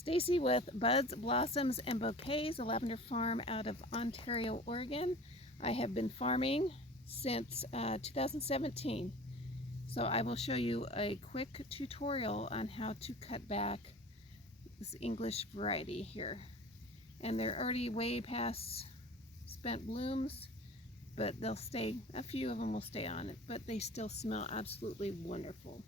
Stacy with Buds, Blossoms, and Bouquets, a lavender farm out of Ontario, Oregon. I have been farming since 2017. So I will show you a quick tutorial on how to cut back this English variety here. And they're already way past spent blooms, but they'll stay, a few of them will stay on it, but they still smell absolutely wonderful.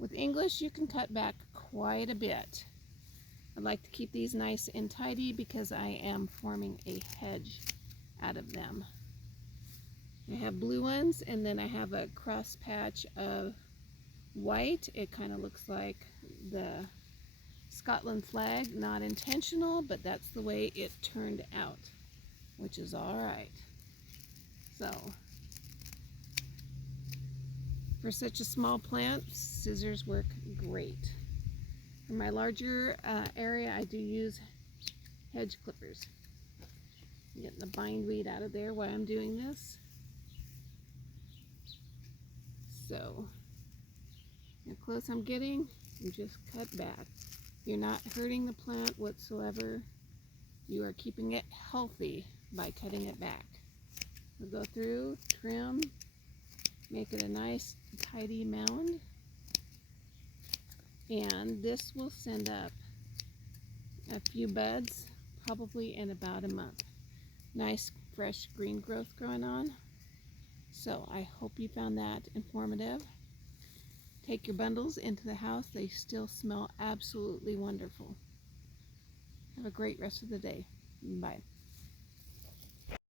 With English, you can cut back quite a bit. I like to keep these nice and tidy because I am forming a hedge out of them. I have blue ones, and then I have a cross patch of white. It kind of looks like the Scotland flag, not intentional, but that's the way it turned out, which is all right. So, for such a small plant, scissors work great. For my larger area, I do use hedge clippers. I'm getting the bindweed out of there while I'm doing this. So, how close I'm getting, you just cut back. You're not hurting the plant whatsoever. You are keeping it healthy by cutting it back. We'll go through, trim, make it a nice tidy mound, and this will send up a few buds probably in about a month. Nice fresh green growth going on. So I hope you found that informative. Take your bundles into the house. They still smell absolutely wonderful. Have a great rest of the day. Bye.